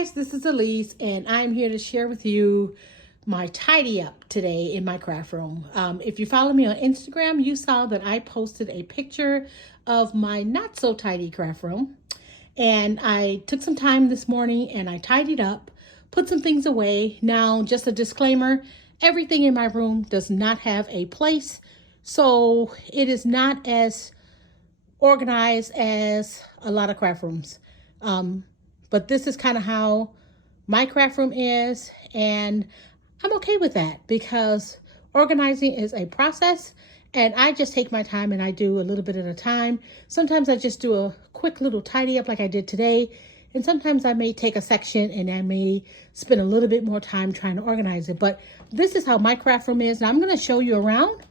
guys, this is Elise and I'm here to share with you my tidy up today in my craft room. If you follow me on Instagram, you saw that I posted a picture of my not so tidy craft room, and I took some time this morning and I tidied up, put some things away. Now, just a disclaimer, everything in my room does not have a place, so it is not as organized as a lot of craft rooms. But this is kind of how my craft room is, and I'm okay with that because organizing is a process, and I just take my time and I do a little bit at a time. Sometimes I just do a quick little tidy up like I did today, and sometimes I may take a section and I may spend a little bit more time trying to organize it. But this is how my craft room is. Now I'm going to show you around,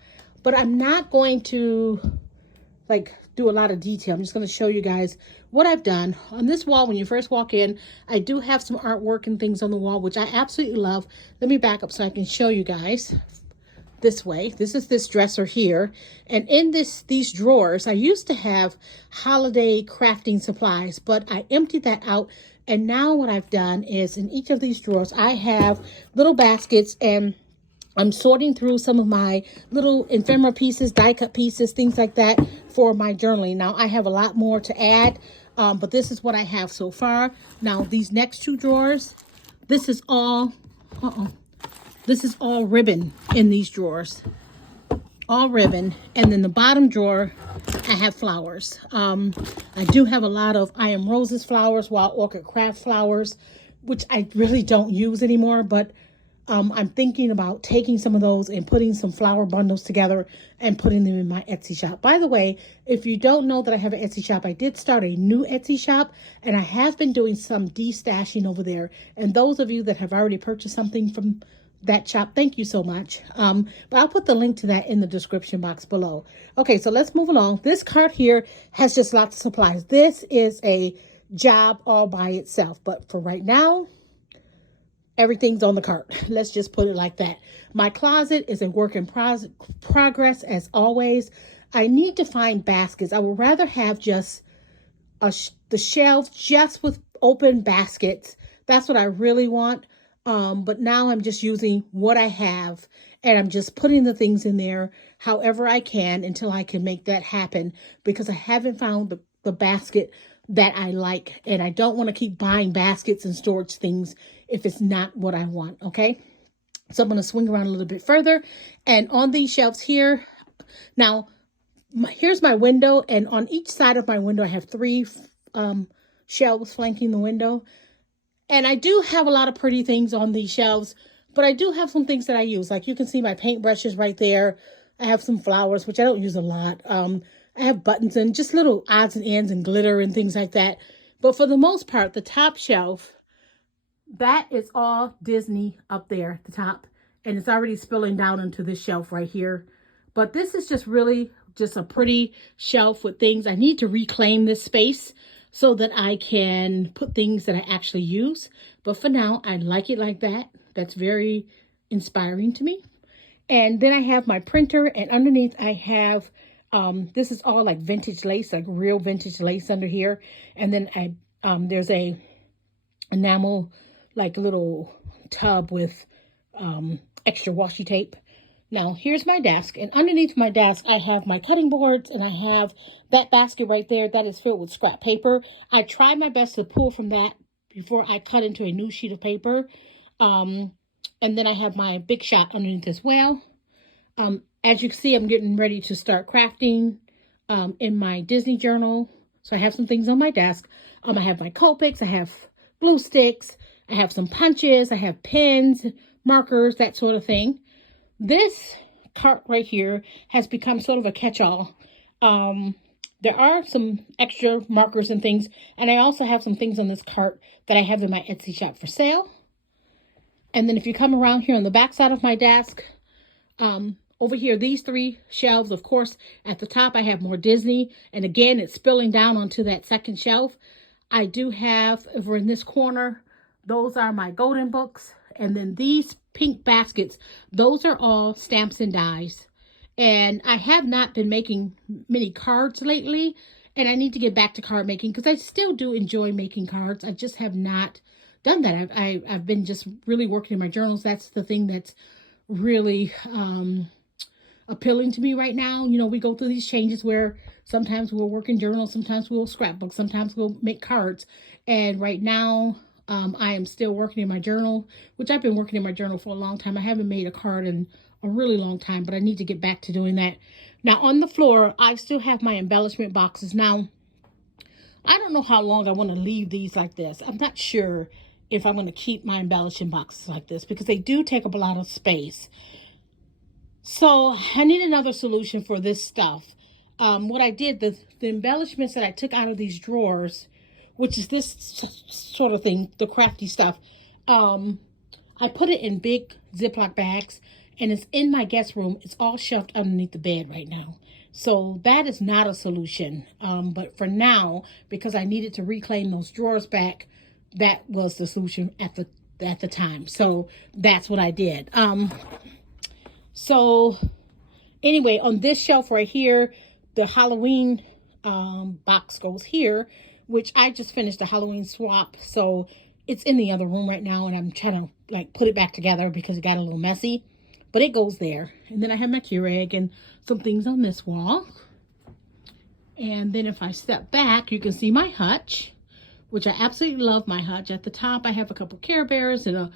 but I'm not going to do a lot of detail. I'm just going to show you guys what I've done. On this wall, when you first walk in, I do have some artwork and things on the wall, which I absolutely love. Let me back up so I can show you guys this way. This is this dresser here. And in these drawers, I used to have holiday crafting supplies, but I emptied that out. And now what I've done is in each of these drawers, I have little baskets, and I'm sorting through some of my little ephemera pieces, die cut pieces, things like that for my journaling. Now, I have a lot more to add, but this is what I have so far. Now, these next two drawers, this is all ribbon in these drawers. All ribbon. And then the bottom drawer, I have flowers. I do have a lot of I Am Roses flowers, Wild Orchid Craft flowers, which I really don't use anymore, but I'm thinking about taking some of those and putting some flower bundles together and putting them in my Etsy shop. By the way, if you don't know that I have an Etsy shop, I did start a new Etsy shop, and I have been doing some destashing over there. And those of you that have already purchased something from that shop, thank you so much. But I'll put the link to that in the description box below. Okay, so let's move along. This cart here has just lots of supplies. This is a job all by itself, but for right now, everything's on the cart. Let's just put it like that. My closet is a work in progress as always. I need to find baskets. I would rather have just the shelves just with open baskets. That's what I really want. But now I'm just using what I have, and I'm just putting the things in there however I can until I can make that happen, because I haven't found the basket that I like, and I don't want to keep buying baskets and storage things if it's not what I want. Okay, so I'm going to swing around a little bit further, and on these shelves here, now here's my window, and on each side of my window I have three shelves flanking the window, and I do have a lot of pretty things on these shelves, but I do have some things that I use. Like you can see my paintbrushes right there. I have some flowers, which I don't use a lot. I have buttons and just little odds and ends and glitter and things like that. But for the most part, the top shelf, that is all Disney up there at the top. And it's already spilling down into this shelf right here. But this is just really just a pretty shelf with things. I need to reclaim this space so that I can put things that I actually use. But for now, I like it like that. That's very inspiring to me. And then I have my printer, and underneath I have this is all like vintage lace, like real vintage lace under here. And then there's a enamel, like little tub with extra washi tape. Now here's my desk, and underneath my desk I have my cutting boards, and I have that basket right there that is filled with scrap paper. I try my best to pull from that before I cut into a new sheet of paper. And then I have my Big Shot underneath as well. As you can see, I'm getting ready to start crafting in my Disney journal. So I have some things on my desk. I have my Copics, I have glue sticks, I have some punches, I have pens, markers, that sort of thing. This cart right here has become sort of a catch-all. There are some extra markers and things, and I also have some things on this cart that I have in my Etsy shop for sale. And then if you come around here on the back side of my desk, over here, these three shelves, of course, at the top, I have more Disney. And again, it's spilling down onto that second shelf. I do have, over in this corner, those are my golden books. And then these pink baskets, those are all stamps and dies. And I have not been making many cards lately. And I need to get back to card making because I still do enjoy making cards. I just have not done that. I've been just really working in my journals. That's the thing that's really appealing to me right now. You know, we go through these changes where sometimes we'll work in journals, sometimes we'll scrapbook, sometimes we'll make cards. And right now, I am still working in my journal, which I've been working in my journal for a long time. I haven't made a card in a really long time, but I need to get back to doing that. Now on the floor, I still have my embellishment boxes. Now, I don't know how long I want to leave these like this. I'm not sure if I'm going to keep my embellishment boxes like this because they do take up a lot of space. So I need another solution for this stuff. What I did, the embellishments that I took out of these drawers, which is this sort of thing, the crafty stuff, I put it in big Ziploc bags, and it's in my guest room. It's all shoved underneath the bed right now. So that is not a solution. But for now, because I needed to reclaim those drawers back, that was the solution at the time. So that's what I did. So anyway, on this shelf right here, the Halloween box goes here, which I just finished a Halloween swap. So it's in the other room right now, and I'm trying to like put it back together because it got a little messy. But it goes there. And then I have my Keurig and some things on this wall. And then if I step back, you can see my Hutch, which I absolutely love my Hutch. At the top, I have a couple Care Bears and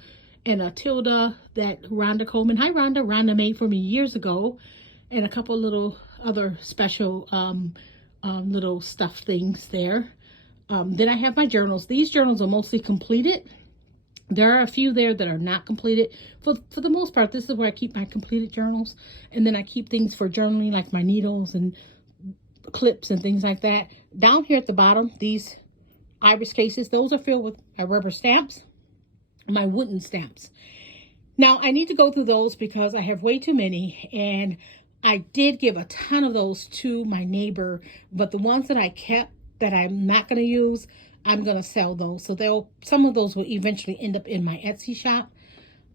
a Tilda that Rhonda Coleman, hi Rhonda, Rhonda made for me years ago. And a couple little other special little stuff things there. Then I have my journals. These journals are mostly completed. There are a few there that are not completed. For the most part, this is where I keep my completed journals. And then I keep things for journaling, like my needles and clips and things like that. Down here at the bottom, these iris cases, those are filled with my rubber stamps, my wooden stamps. Now, I need to go through those because I have way too many. And I did give a ton of those to my neighbor. But the ones that I kept that I'm not going to use, I'm going to sell those. So some of those will eventually end up in my Etsy shop.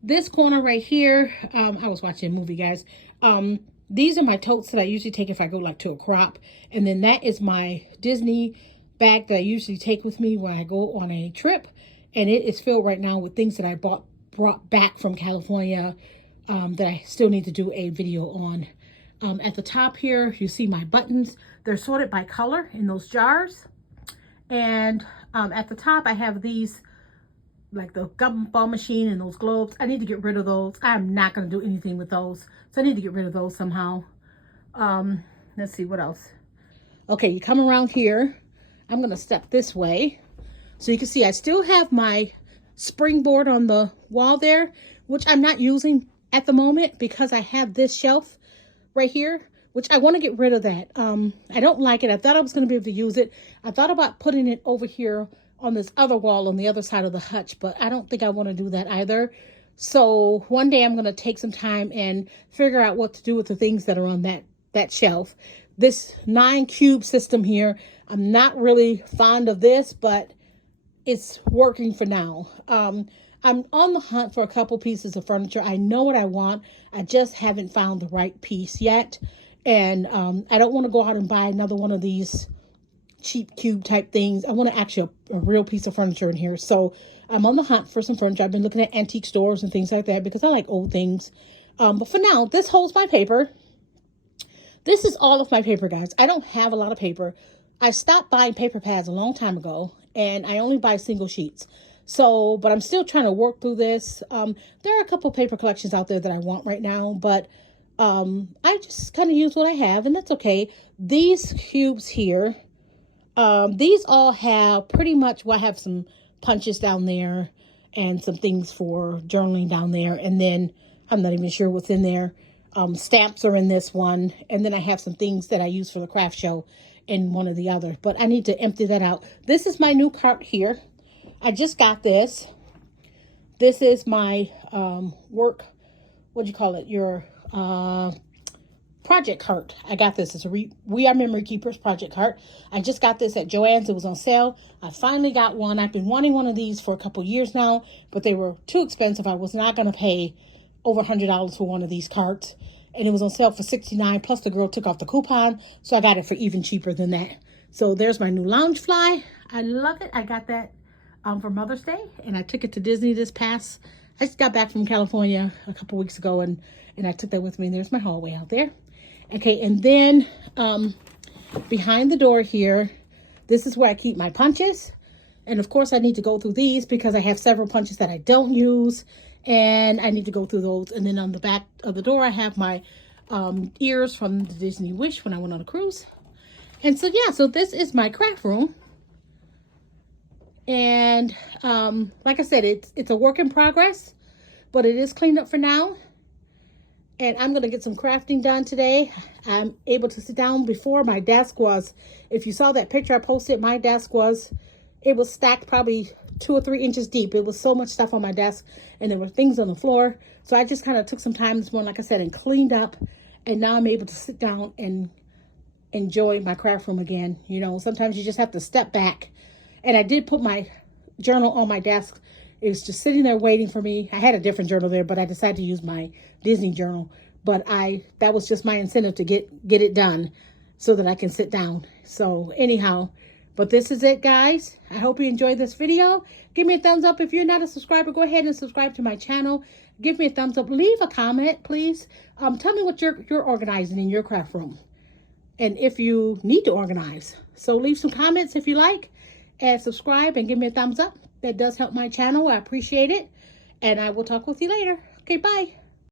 This corner right here, I was watching a movie, guys. These are my totes that I usually take if I go like to a crop. And then that is my Disney bag that I usually take with me when I go on a trip. And it is filled right now with things that I brought back from California that I still need to do a video on. At the top here, you see my buttons. They're sorted by color in those jars. And at the top, I have these, like the gumball machine and those globes. I need to get rid of those. I'm not going to do anything with those. So I need to get rid of those somehow. Let's see, what else? Okay, you come around here. I'm going to step this way. So you can see I still have my springboard on the wall there, which I'm not using at the moment because I have this shelf right here, which I want to get rid of that. I don't like it. I thought I was going to be able to use it. I thought about putting it over here on this other wall on the other side of the hutch, but I don't think I want to do that either. So one day I'm going to take some time and figure out what to do with the things that are on that shelf. This 9-cube system here, I'm not really fond of this, but it's working for now. I'm on the hunt for a couple pieces of furniture. I know what I want. I just haven't found the right piece yet. And I don't want to go out and buy another one of these cheap cube type things. I want to actually a real piece of furniture in here. So I'm on the hunt for some furniture. I've been looking at antique stores and things like that because I like old things. But for now, this holds my paper. This is all of my paper, guys. I don't have a lot of paper. I stopped buying paper pads a long time ago, and I only buy single sheets. So, but I'm still trying to work through this. There are a couple paper collections out there that I want right now, but I just kind of use what I have, and that's okay. These cubes here, these all have pretty much, well, I have some punches down there and some things for journaling down there. And then I'm not even sure what's in there. Stamps are in this one. And then I have some things that I use for the craft show in one or the other, but I need to empty that out. This is my new cart here. I just got this. This is my what do you call it? Your project cart. I got this. It's a We Are Memory Keepers project cart. I just got this at Joann's. It was on sale. I finally got one. I've been wanting one of these for a couple years now, but they were too expensive. I was not going to pay over $100 for one of these carts. And it was on sale for $69, plus the girl took off the coupon. So I got it for even cheaper than that. So there's my new lounge fly. I love it. I got that for Mother's Day, and I took it to Disney I just got back from California a couple weeks ago, and I took that with me. There's my hallway out there. Okay, and then behind the door here, this is where I keep my punches. And of course, I need to go through these because I have several punches that I don't use, and I need to go through those. And then on the back of the door, I have my ears from the Disney Wish when I went on a cruise. And so, yeah, so this is my craft room. And like I said, it's a work in progress, but it is cleaned up for now. And I'm going to get some crafting done today. I'm able to sit down. Before, my desk was, if you saw that picture I posted, my desk was, it was stacked probably 2 or 3 inches deep. It was so much stuff on my desk, and there were things on the floor. So I just kind of took some time this morning, like I said, and cleaned up. And now I'm able to sit down and enjoy my craft room again. You know, sometimes you just have to step back. And I did put my journal on my desk. It was just sitting there waiting for me. I had a different journal there, but I decided to use my Disney journal. But that was just my incentive to get it done so that I can sit down. So anyhow, but this is it, guys. I hope you enjoyed this video. Give me a thumbs up. If you're not a subscriber, go ahead and subscribe to my channel. Give me a thumbs up. Leave a comment, please. Tell me what you're organizing in your craft room, and if you need to organize. So leave some comments if you like, and subscribe and give me a thumbs up. That does help my channel. I appreciate it. And I will talk with you later. Okay, bye.